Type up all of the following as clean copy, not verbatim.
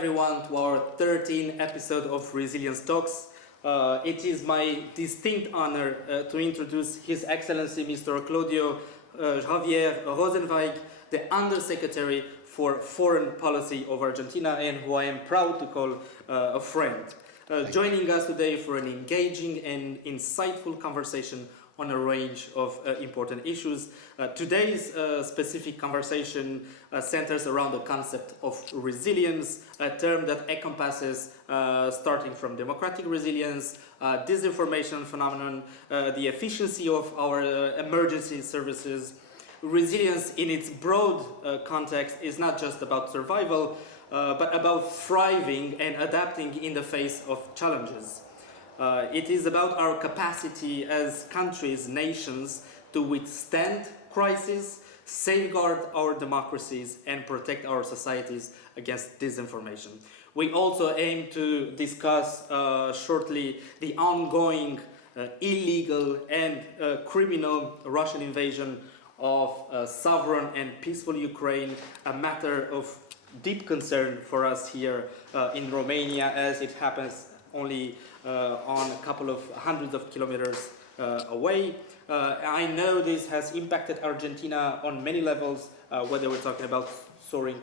everyone to our 13th episode of Resilience Talks. It is my distinct honor to introduce His Excellency Mr. Claudio Javier Rozencwaig, the Undersecretary for Foreign Policy of Argentina, and who I am proud to call a friend. Joining us today for an engaging and insightful conversation on a range of important issues. Today's specific conversation centers around the concept of resilience, a term that encompasses starting from democratic resilience, disinformation phenomenon, the efficiency of our emergency services. Resilience in its broad context is not just about survival, but about thriving and adapting in the face of challenges. It is about our capacity as countries, nations, to withstand crises, safeguard our democracies, and protect our societies against disinformation. We also aim to discuss shortly the ongoing illegal and criminal Russian invasion of sovereign and peaceful Ukraine, a matter of deep concern for us here in Romania, as it happens only on a couple of hundreds of kilometers away. I know this has impacted Argentina on many levels, whether we're talking about soaring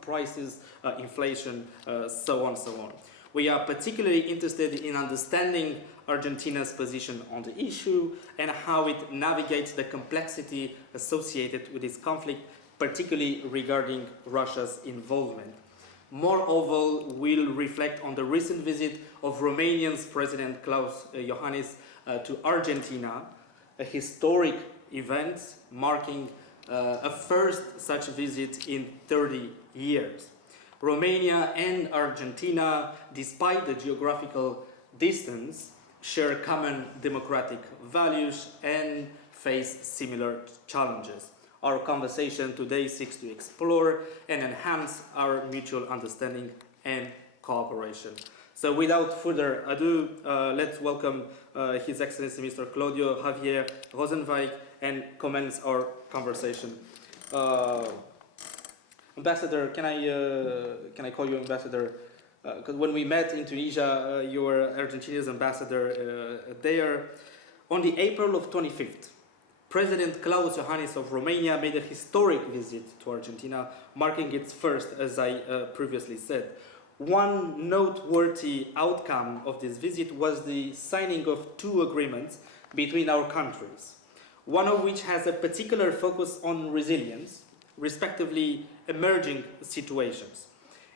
prices, inflation, so on. We are particularly interested in understanding Argentina's position on the issue and how it navigates the complexity associated with this conflict, particularly regarding Russia's involvement. Moreover, we'll reflect on the recent visit of Romanian's President Claudio Iohannis to Argentina, a historic event marking a first such visit in 30 years. Romania and Argentina, despite the geographical distance, share common democratic values and face similar challenges. Our conversation today seeks to explore and enhance our mutual understanding and cooperation. So without further ado, let's welcome His Excellency Mr. Claudio Javier Rozencwaig and commence our conversation. Ambassador, can I call you Ambassador? Because when we met in Tunisia, you were Argentina's ambassador there. On the April of 25th, President Claudio Iohannis of Romania made a historic visit to Argentina, marking its first, as I previously said. One noteworthy outcome of this visit was the signing of two agreements between our countries, one of which has a particular focus on resilience, respectively emerging situations.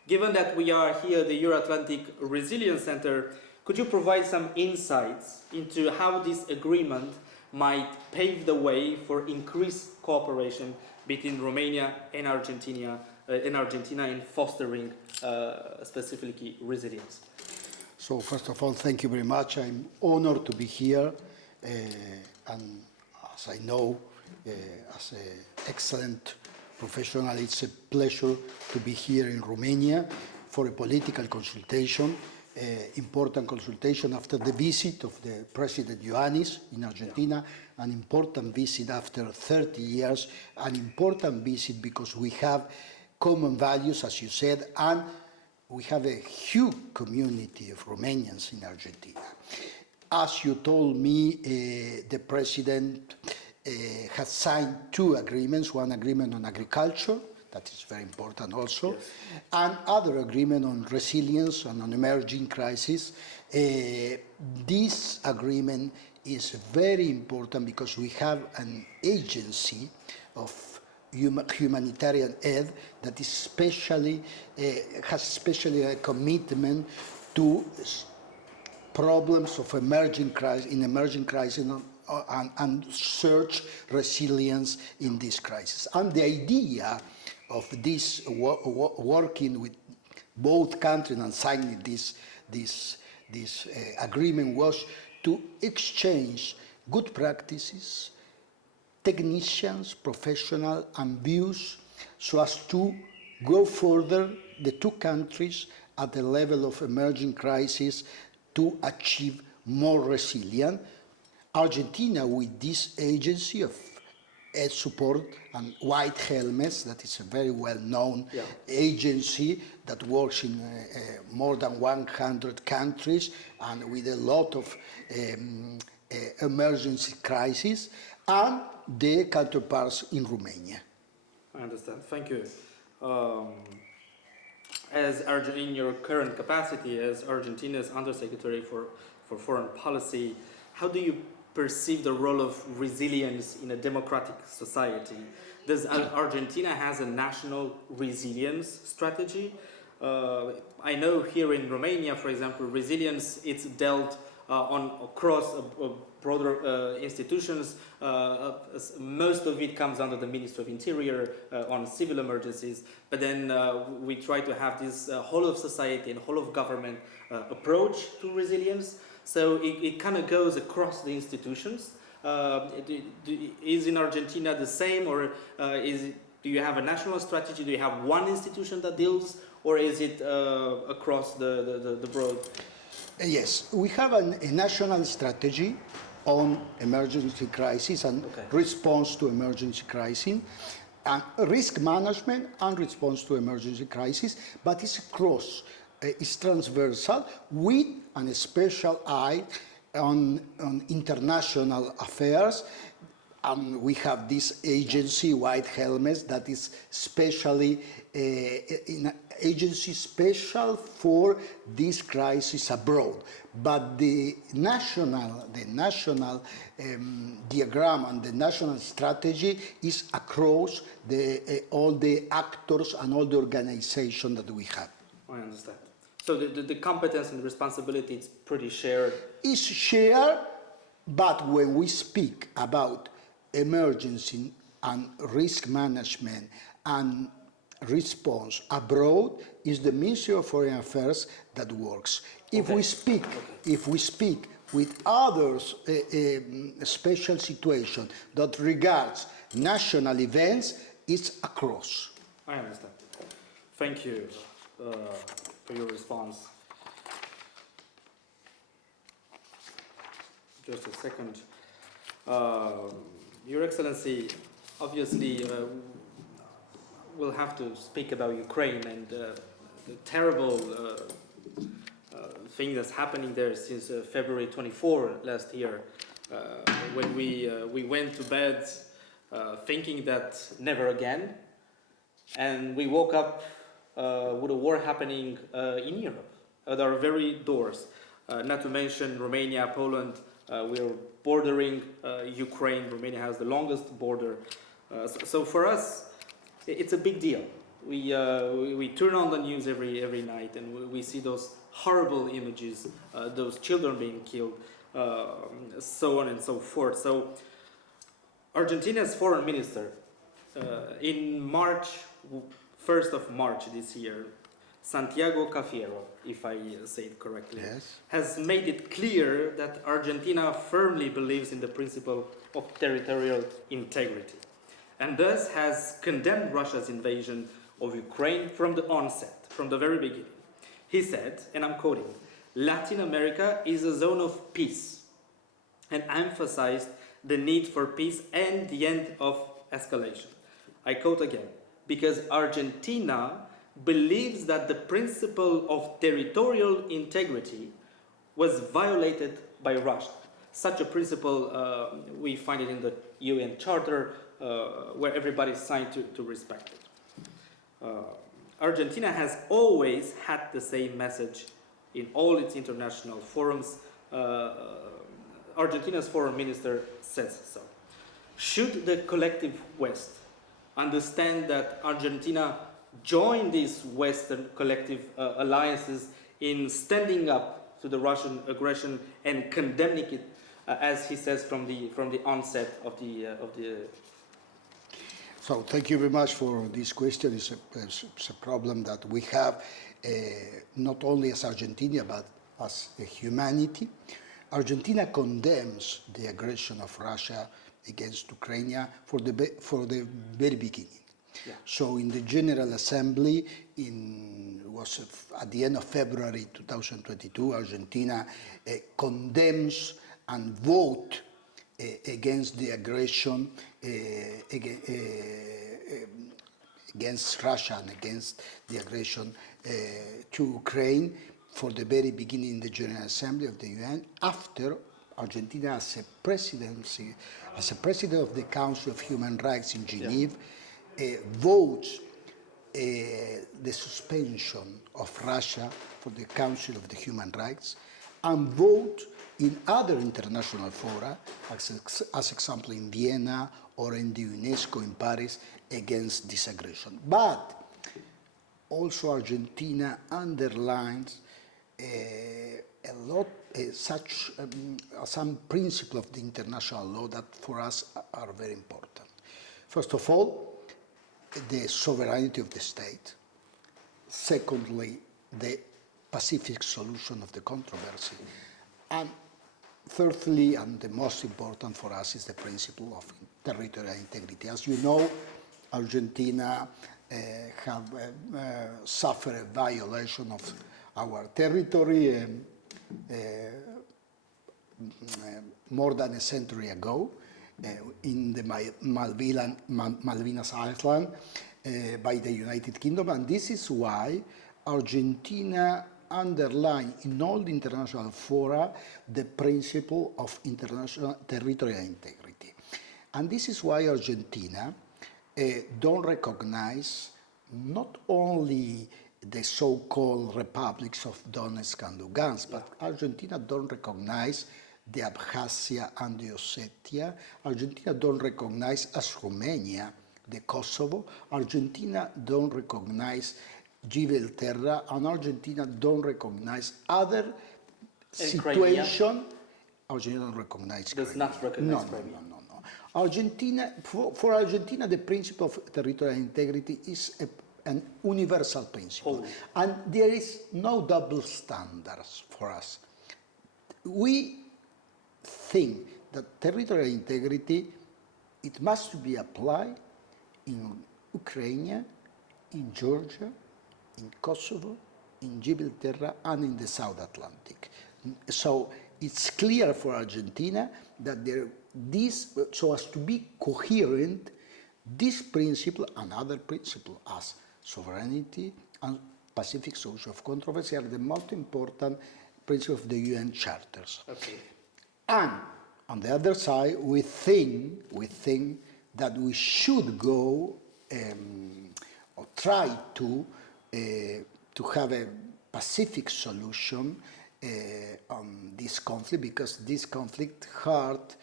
Given that we are here at the Euro-Atlantic Resilience Center, could you provide some insights into how this agreement might pave the way for increased cooperation between Romania and Argentina in fostering specifically resilience? So first of all, thank you very much. I'm honored to be here, and as I know, as an excellent professional, it's a pleasure to be here in Romania for a political consultation. Important consultation after the visit of the President Iohannis in Argentina, an important visit after 30 years, an important visit because we have common values, as you said, and we have a huge community of Romanians in Argentina. As you told me, the President has signed two agreements, one agreement on agriculture, that is very important also, yes, and other agreement on resilience and on emerging crises. This agreement is very important because we have an agency of humanitarian aid that is has especially a commitment to problems of emerging crisis and search resilience in this crisis. And the idea of this working with both countries and signing this agreement was to exchange good practices, technicians, professionals, and views so as to go further the two countries at the level of emerging crisis to achieve more resilience. Argentina, with this agency of support and White Helmets, that is a very well-known Yeah. agency that works in more than 100 countries and with a lot of emergency crises, and the counterparts in Romania. I understand. Thank you. In your current capacity as Argentina's Undersecretary for Foreign Policy, how do you perceive the role of resilience in a democratic society? Does Argentina has a national resilience strategy? I know here in Romania, for example, resilience it's dealt across broader institutions. Most of it comes under the Ministry of Interior on civil emergencies, but then we try to have this whole of society and whole of government approach to resilience. So it kind of goes across the institutions. Is in Argentina the same, or do you have a national strategy? Do you have one institution that deals, or is it across the broad? Yes, we have a national strategy on emergency crisis and response to emergency crisis, and risk management and response to emergency crisis, but it's across, it's transversal with a special eye on international affairs. We have this agency, White Helmets, that is specially an agency special for this crisis abroad. But the national diagram and the national strategy is across all the actors and all the organizations that we have. I understand. So the competence and responsibility is pretty shared? It's shared, but when we speak about emergency and risk management and response abroad, is the Ministry of Foreign Affairs that works. If we speak with others special situation that regards national events, it's across. I understand. Thank you for your response. Just a second. Your Excellency, obviously, we'll have to speak about Ukraine and the terrible thing that's happening there since February 24 last year, when we went to bed thinking that never again, and we woke up with a war happening in Europe, at our very doors. Not to mention Romania, Poland. We're bordering Ukraine. Romania has the longest border. So for us, it's a big deal. We turn on the news every night and we see those horrible images, those children being killed, so on and so forth. So Argentina's foreign minister, in March, 1st of March this year, Santiago Cafiero, if I say it correctly, yes, has made it clear that Argentina firmly believes in the principle of territorial integrity, and thus has condemned Russia's invasion of Ukraine from the onset, from the very beginning. He said, and I'm quoting, "Latin America is a zone of peace," and emphasized the need for peace and the end of escalation. I quote again, "Because Argentina believes that the principle of territorial integrity was violated by Russia." Such a principle, we find it in the UN Charter, where everybody signed to respect it. Argentina has always had the same message in all its international forums. Argentina's foreign minister says so. Should the collective West understand that Argentina joined these Western collective alliances in standing up to the Russian aggression and condemning it, as he says from the onset of the. So thank you very much for this question. It's a problem that we have not only as Argentina but as a humanity. Argentina condemns the aggression of Russia against Ukraine for the very beginning. Yeah. So in the General Assembly, was at the end of February 2022, Argentina condemns and vote against the aggression against Russia and against the aggression to Ukraine for the very beginning in the General Assembly of the UN, after Argentina as a presidency, as a president of the Council of Human Rights in Geneva, votes the suspension of Russia for the Council of the Human Rights, and vote in other international fora, as example in Vienna or in the UNESCO in Paris, against this aggression. But also Argentina underlines some principles of the international law that for us are very important. First of all, the sovereignty of the state. Secondly, the pacific solution of the controversy. And thirdly, and the most important for us, is the principle of territorial integrity. As you know, Argentina have suffered a violation of our territory more than a century ago in the Malvinas Island by the United Kingdom, and this is why Argentina underline in all the international fora the principle of international territorial integrity. And this is why Argentina don't recognize not only the so-called republics of Donetsk and Lugansk, but Argentina don't recognize the Abkhazia and the Ossetia. Argentina don't recognize as Romania the Kosovo. Argentina don't recognize Gibraltar, and Argentina don't recognize other situations. Argentina don't recognize Does not recognize Crimea. No. Argentina, for Argentina, the principle of territorial integrity is an universal principle, and there is no double standards for us. We think that territorial integrity, it must be applied in Ukraine, in Georgia, in Kosovo, in Gibraltar, and in the South Atlantic. So it's clear for Argentina that so as to be coherent, this principle and other principles as sovereignty and pacific solution of controversy are the most important principles of the UN charters. Okay. And on the other side, we think that we should go or try to have a pacific solution on this conflict, because this conflict hurt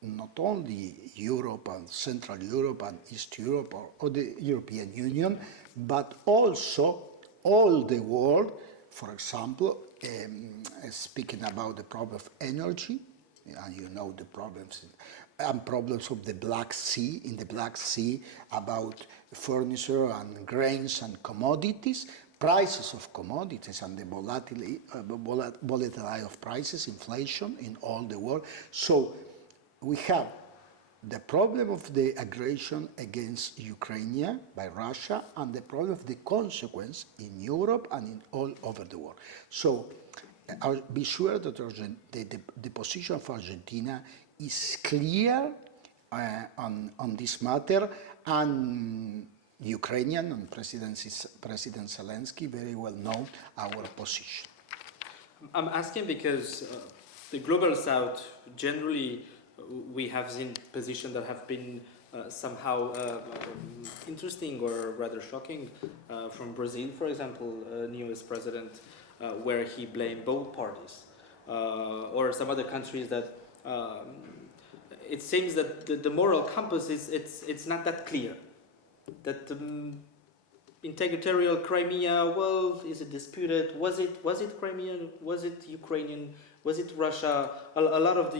not only Europe and Central Europe and East Europe or the European Union, but also all the world. For example, speaking about the problem of energy, and you know the problems of the Black Sea, in the Black Sea, about furniture and grains and commodities, prices of commodities and the volatility of prices, inflation in all the world. So we have the problem of the aggression against Ukraine by Russia, and the problem of the consequence in Europe and in all over the world. So I'll be sure that the position of Argentina is clear on this matter, and Ukrainian and President Zelensky very well know our position. I'm asking because the Global South, generally, we have seen positions that have been somehow interesting or rather shocking. From Brazil, for example, newest president, where he blamed both parties, or some other countries that it seems that the moral compass it's not that clear. That territorial Crimea, well, is it disputed? Was it Crimean? Was it Ukrainian? Was it Russia? A lot of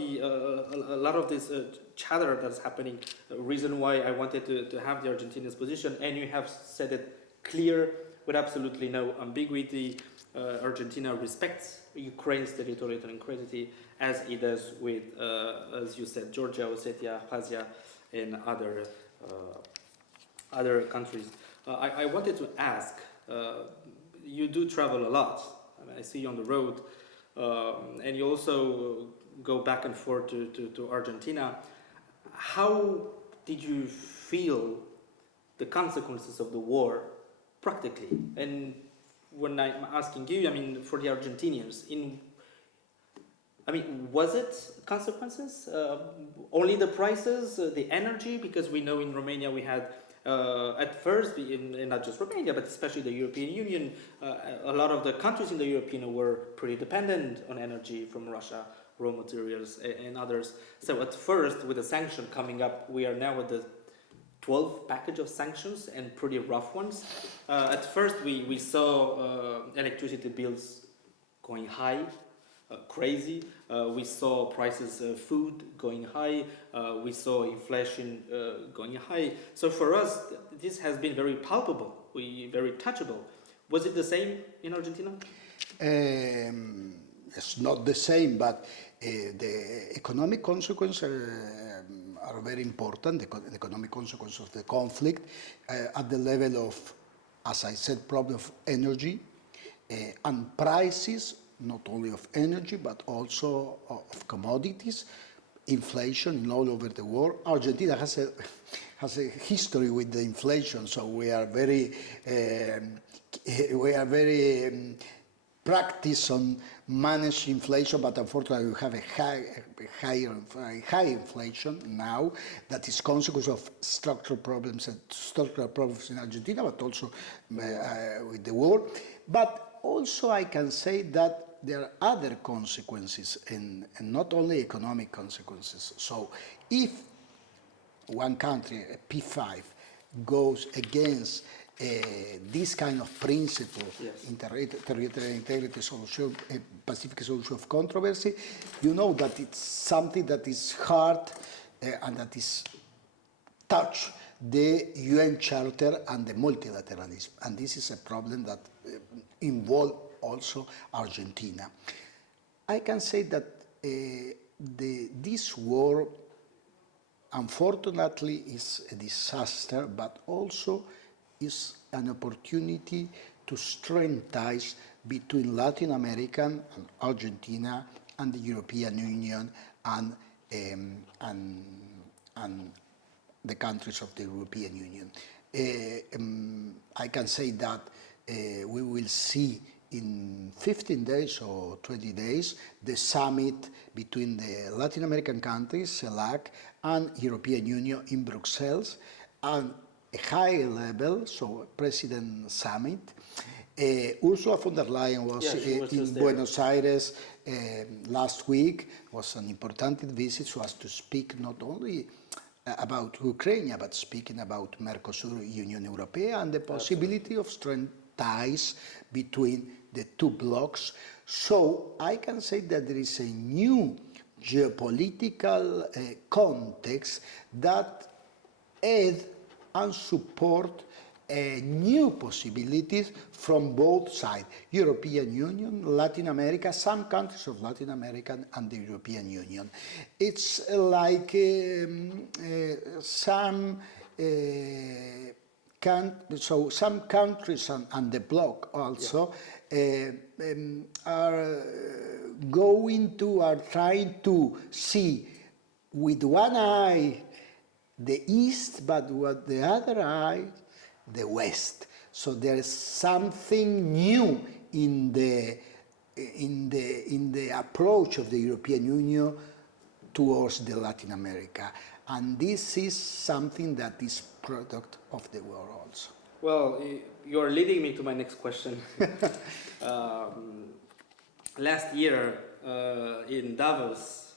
this chatter that's happening. Reason why I wanted to have the Argentina's position, and you have said it clear with absolutely no ambiguity. Argentina respects Ukraine's territorial integrity as it does with, as you said, Georgia, Ossetia, Abkhazia, and other countries. I wanted to ask, you do travel a lot. I mean, I see you on the road, and you also go back and forth to Argentina. How did you feel the consequences of the war practically? And when I'm asking you, I mean, for the Argentinians, was it consequences? Only the prices, the energy? Because we know in Romania we had, at first, in not just Romania, but especially the European Union, a lot of the countries in the European Union were pretty dependent on energy from Russia, raw materials and others. So at first, with the sanction coming up, we are now at the 12th package of sanctions and pretty rough ones. At first, we saw electricity bills going high, crazy. We saw prices of food going high. We saw inflation going high. So for us, this has been very palpable, very touchable. Was it the same in Argentina? It's not the same, but the economic consequences are very important, the economic consequences of the conflict at the level of, as I said, problem of energy and prices, not only of energy, but also of commodities, inflation all over the world. Argentina has a history with the inflation, so we are very practice on manage inflation, but unfortunately we have a high inflation now that is consequence of structural problems in Argentina, but also with the war. But also I can say that there are other consequences and not only economic consequences. So if one country, P5, goes against this kind of principle, yes, territorial integrity, solution, Pacific solution of controversy, you know that it's something that is hard and that is touch the UN Charter and the multilateralism. And this is a problem that involves also Argentina. I can say that this war, unfortunately, is a disaster, but also is an opportunity to strengthen ties between Latin America and Argentina and the European Union and the countries of the European Union. I can say that we will see in 15 days or 20 days the summit between the Latin American countries, CELAC, and European Union in Brussels, and a high level, so President Summit. Ursula von der Leyen was in Buenos Aires last week. Was an important visit so as to speak not only about Ukraine, but speaking about Mercosur, Union Europea, and the possibility of strength ties between the two blocs. So I can say that there is a new geopolitical context that aid and support new possibilities from both sides, European Union, Latin America, some countries of Latin America and the European Union. It's like some countries and the bloc also are trying to see with one eye the East, but with the other eye, the West. So there is something new in the approach of the European Union towards the Latin America, and this is something that is product of the war also. Well, you are leading me to my next question. Last year in Davos,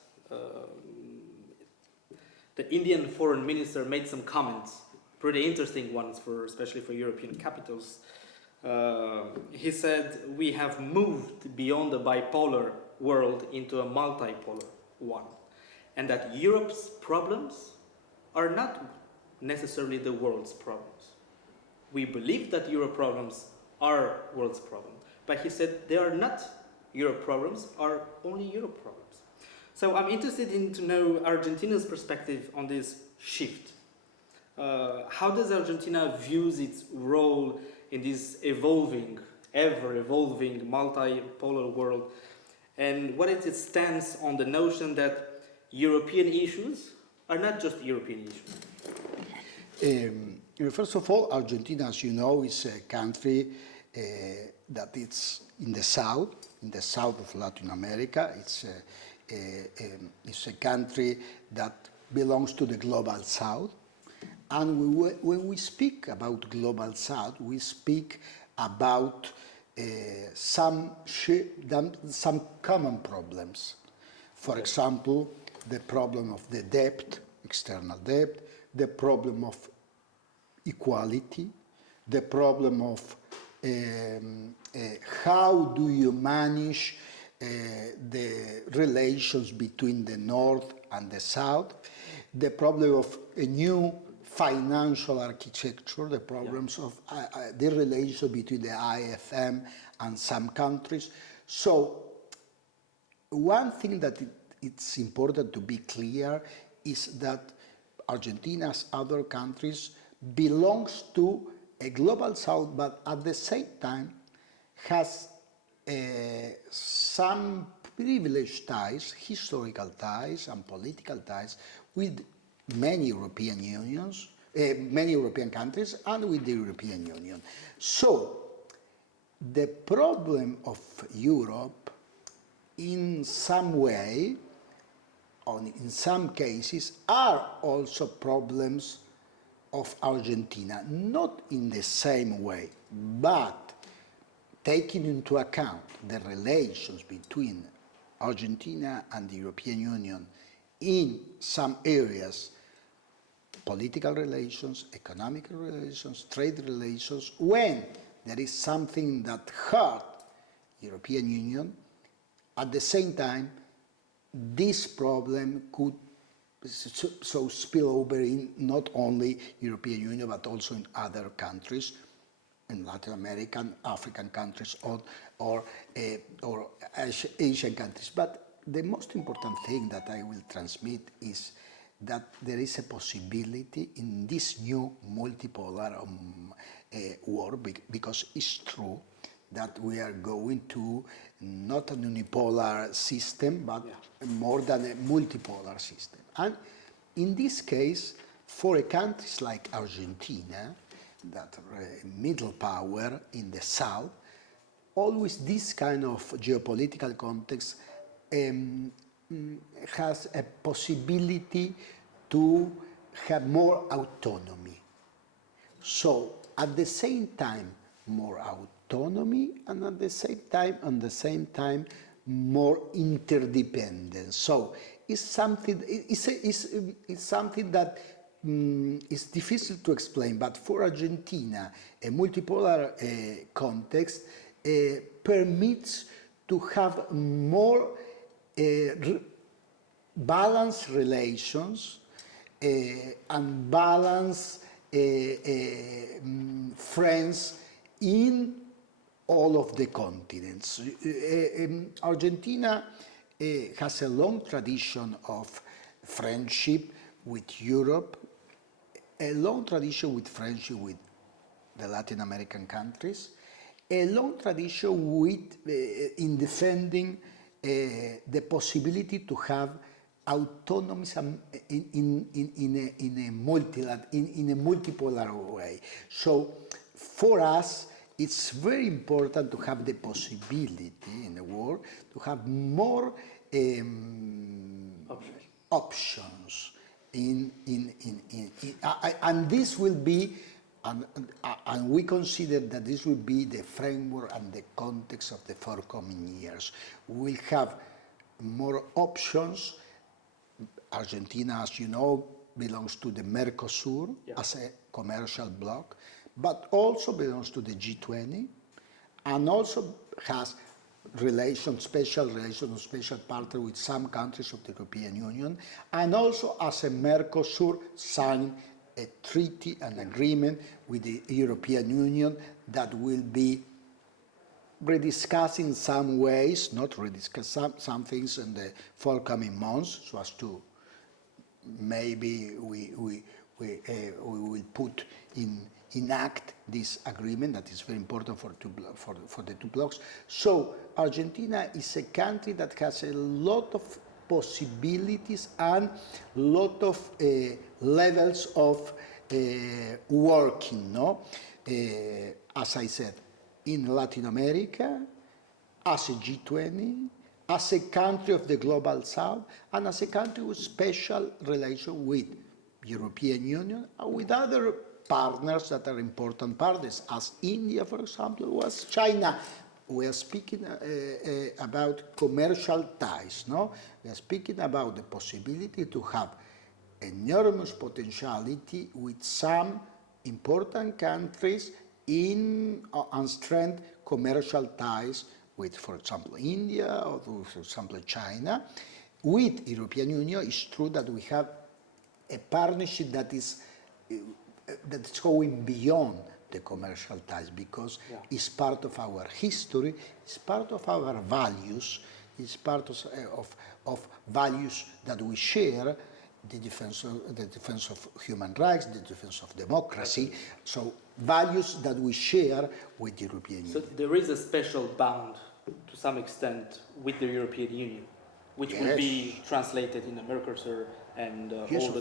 the Indian foreign minister made some comments, pretty interesting ones, especially for European capitals. He said, we have moved beyond the bipolar world into a multipolar one, and that Europe's problems are not necessarily the world's problems. We believe that Europe problems are world's problems, but he said they are not Europe problems, are only Europe problems. So I'm interested to know Argentina's perspective on this shift. How does Argentina view its role in this evolving, ever-evolving, multipolar world? and what is its stance on the notion that European issues are not just European issues? First of all, Argentina, as you know, is a country that it's in the south of Latin America. It's a country that belongs to the global south. And when we speak about global south, we speak about some common problems. For example, the problem of the debt, external debt, the problem of equality, the problem of how do you manage the relations between the North and the South, the problem of a new financial architecture, the problems of the relation between the IFM and some countries. So one thing that it's important to be clear is that Argentina, as other countries, belongs to a global south, but at the same time has some privileged ties, historical ties and political ties with many European countries and with the European Union. So the problem of Europe in some way, or in some cases, are also problems of Argentina, not in the same way, but taking into account the relations between Argentina and the European Union in some areas, political relations, economic relations, trade relations, when there is something that hurt European Union, at the same time, this problem could so spill over in not only European Union, but also in other countries, in Latin American, African countries, or Asian countries. But the most important thing that I will transmit is that there is a possibility in this new multipolar world, because it's true that we are going to not a unipolar system, but more than a multipolar system. And in this case, for a countries like Argentina, that middle power in the south, always this kind of geopolitical context has a possibility to have more autonomy. So at the same time, more autonomy, and at the same time, more interdependence. So it's something. It's something that is difficult to explain. But for Argentina, a multipolar context permits to have more balanced relations and balanced friends in all of the continents. Argentina has a long tradition of friendship with Europe, a long tradition with friendship with the Latin American countries, a long tradition with in defending the possibility to have autonomy in a multipolar way. So for us, it's very important to have the possibility in the world to have more options and this will be, and we consider that this will be the framework and the context of the forthcoming years. We'll have more options. Argentina, as you know, belongs to the Mercosur as a commercial bloc, but also belongs to the G20, and also has special partner with some countries of the European Union, and also as a Mercosur signed a treaty, an agreement with the European Union that will be rediscussed in some ways, not rediscuss some things in the forthcoming months, so as to maybe we will put in enact this agreement that is very important for the two blocks. So Argentina is a country that has a lot of possibilities and lot of levels of working, no? As I said, in Latin America, as a G20, as a country of the global south, and as a country with special relation with European Union and with other partners that are important partners, as India, for example, was China. We are speaking about commercial ties, no? We are speaking about the possibility to have enormous potentiality with some important countries in and strengthen commercial ties with, for example, India or, for example, China. With European Union, it's true that we have a partnership that is going beyond the commercial ties because it's part of our history, it's part of our values, it's part of values that we share, the defense of human rights, the defense of democracy, so values that we share with the European Union. So there is a special bond to some extent with the European Union, which will be translated in the Mercosur and yes, all the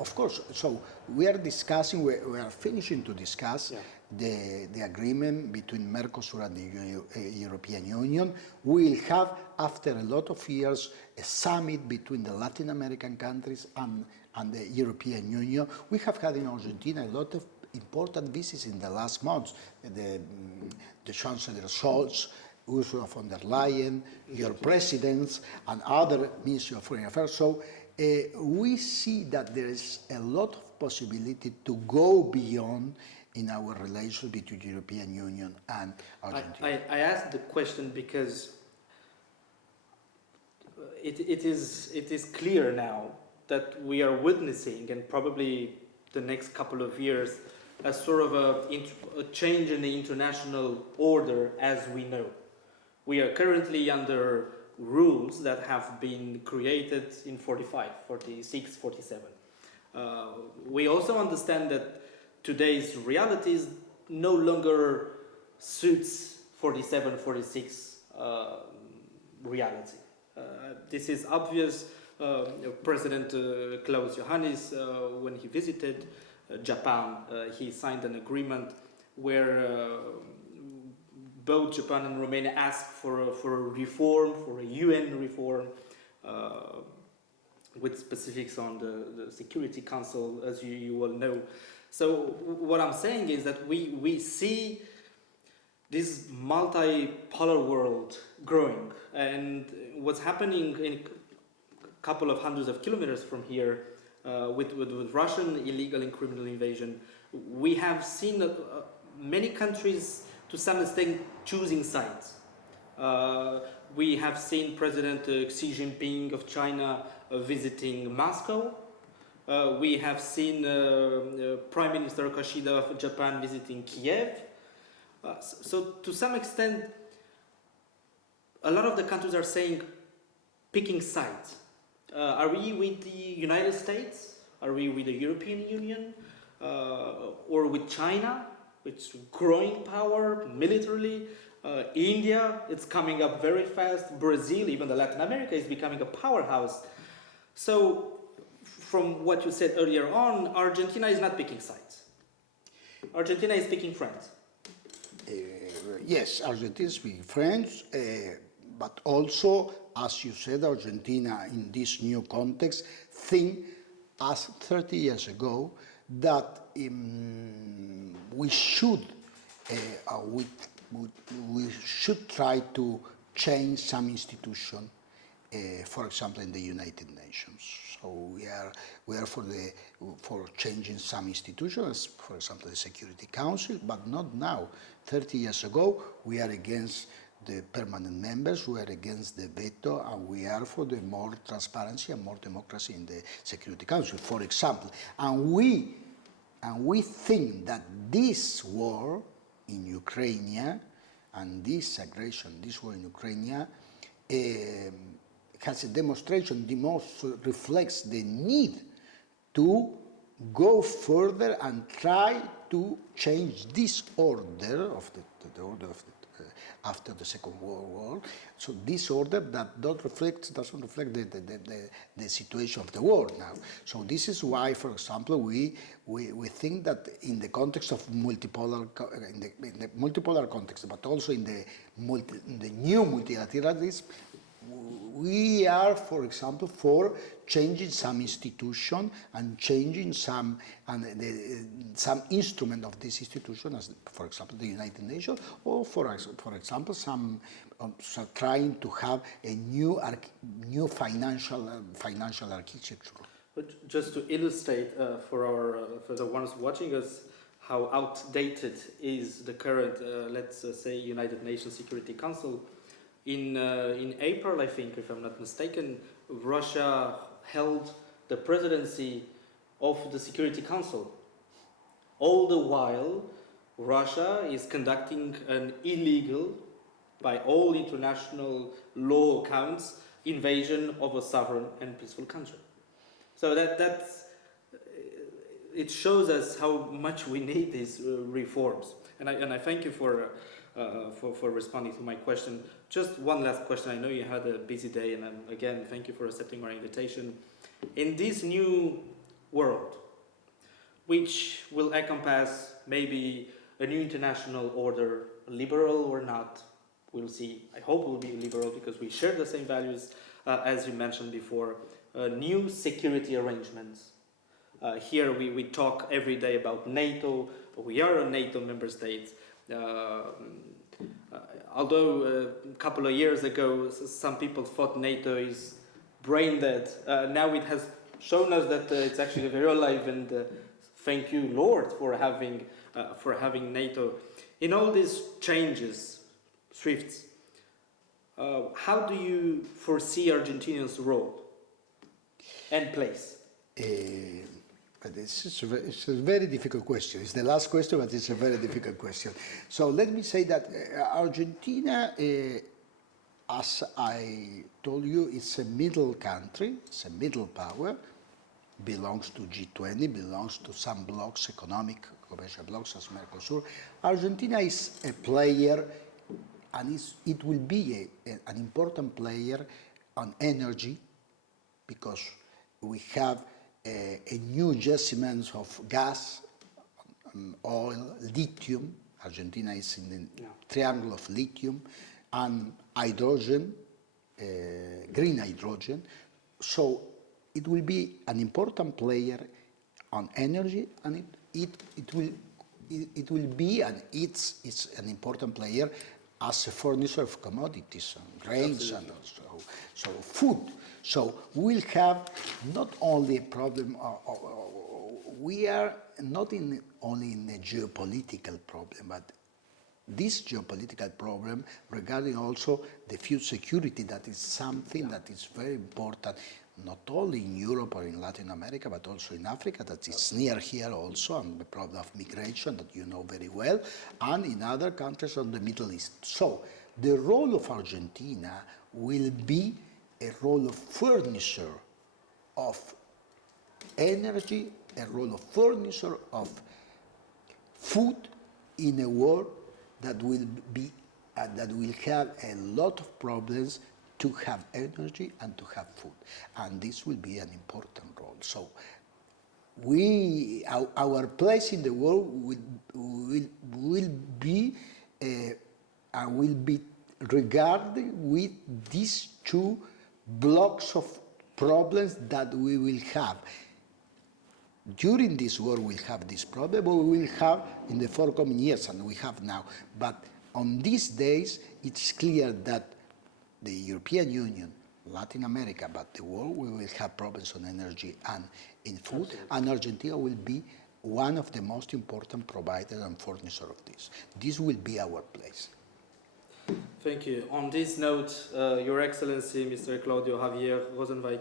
of course. So we are discussing, we are finishing to discuss the agreement between Mercosur and the European Union. We will have, after a lot of years, a summit between the Latin American countries and the European Union. We have had in Argentina a lot of important visits in the last months. The Chancellor Scholz, Ursula von der Leyen, your presidents, and other Ministry of Foreign Affairs. So we see that there is a lot of possibility to go beyond in our relations between the European Union and Argentina. I asked the question because it is clear now that we are witnessing, and probably the next couple of years, a sort of a change in the international order as we know. We are currently under rules that have been created in 45, 46, 47. We also understand that today's realities no longer suits 47, 46 reality. This is obvious. President Klaus Johannes, when he visited Japan, he signed an agreement where both Japan and Romania asked for a reform, for a UN reform, with specifics on the Security Council, as you all know. So what I'm saying is that we see this multipolar world growing, and what's happening in a couple of hundreds of kilometers from here with Russian illegal and criminal invasion, we have seen many countries to some extent choosing sides. We have seen President Xi Jinping of China visiting Moscow. We have seen Prime Minister Kishida of Japan visiting Kiev. So to some extent, a lot of the countries are saying, picking sides. Are we with the United States? Are we with the European Union? Or with China, which growing power militarily? India, it's coming up very fast. Brazil, even the Latin America, is becoming a powerhouse. So, from what you said earlier on, Argentina is not picking sides. Argentina is picking friends. Yes, Argentina is picking friends, but also, as you said, Argentina in this new context think as 30 years ago that we should try to change some institution, for example, in the United Nations. So we are for changing some institutions, for example, the Security Council, but not now. 30 years ago, we are against the permanent members, we are against the veto, and we are for the more transparency and more democracy in the Security Council, for example. And we think that this war in Ukraine and this aggression, this war in Ukraine, has a demonstration, the most reflects the need to go further and try to change this order of the order of after the Second World War. So this order that doesn't reflect the situation of the world now. So this is why, for example, we think that in the context of multipolar, in the multipolar context, but also in the new multilateralism, we are, for example, for changing some institution and changing some instrument of this institution, as for example the United Nations, or for example some trying to have a new financial architecture. But just to illustrate for the ones watching us, how outdated is the current, let's say, United Nations Security Council. In April, I think, if I'm not mistaken, Russia held the presidency of the Security Council. All the while, Russia is conducting an illegal, by all international law accounts, invasion of a sovereign and peaceful country. So it shows us how much we need these reforms. And I thank you for responding to my question. Just one last question. I know you had a busy day, and again, thank you for accepting our invitation. In this new world, which will encompass maybe a new international order, liberal or not, we'll see. I hope it will be liberal because we share the same values, as you mentioned before. New security arrangements. Here we talk every day about NATO. We are a NATO member state. Although a couple of years ago some people thought NATO is brain dead, now it has shown us that it's actually very alive, and thank you, Lord, for having NATO. In all these changes, shifts, how do you foresee Argentinians' role and place? But it's a very difficult question. It's the last question, but it's a very difficult question. So let me say that Argentina, as I told you, it's a middle country, it's a middle power, belongs to G20, belongs to some blocks, economic, commercial blocks as Mercosur. Argentina is a player, and it will be an important player on energy, because we have a new investment of gas, oil, lithium. Argentina is in the triangle of lithium and hydrogen, green hydrogen. So it will be an important player on energy, and it will be, and it's an important player as a furnisher of commodities and grains. Absolutely. And also food. So we'll have not only a problem, we are not only in a geopolitical problem, but this geopolitical problem regarding also the food security, that is something that is very important, not only in Europe or in Latin America, but also in Africa, that is near here also, and the problem of migration that you know very well, and in other countries on the Middle East. So the role of Argentina will be a role of furnisher of energy, a role of furnisher of food in a world that will have a lot of problems to have energy and to have food, and this will be an important role. So our place in the world will be regarded with these two blocks of problems that we will have. During this war we'll have this problem, but we will have in the forthcoming years, and we have now. But on these days, it's clear that the European Union, Latin America, but the world, we will have problems on energy and in food. Absolutely. And Argentina will be one of the most important providers and furnishers of this. This will be our place. Thank you. On this note, Your Excellency, Mr. Claudio Javier Rozencwaig,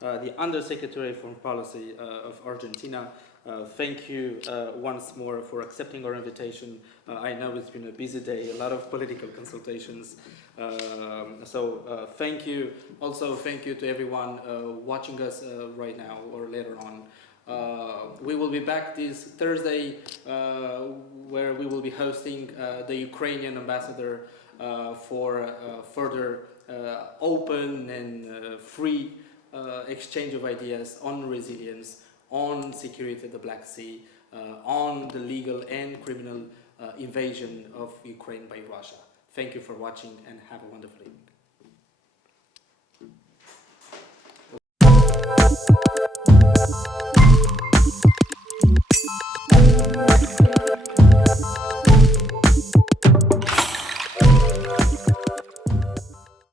the Undersecretary for Policy of Argentina, thank you once more for accepting our invitation. I know it's been a busy day, a lot of political consultations. So thank you. Also, thank you to everyone watching us right now or later on. We will be back this Thursday, where we will be hosting the Ukrainian ambassador for further open and free exchange of ideas on resilience, on security of the Black Sea, on the legal and criminal invasion of Ukraine by Russia. Thank you for watching and have a wonderful evening.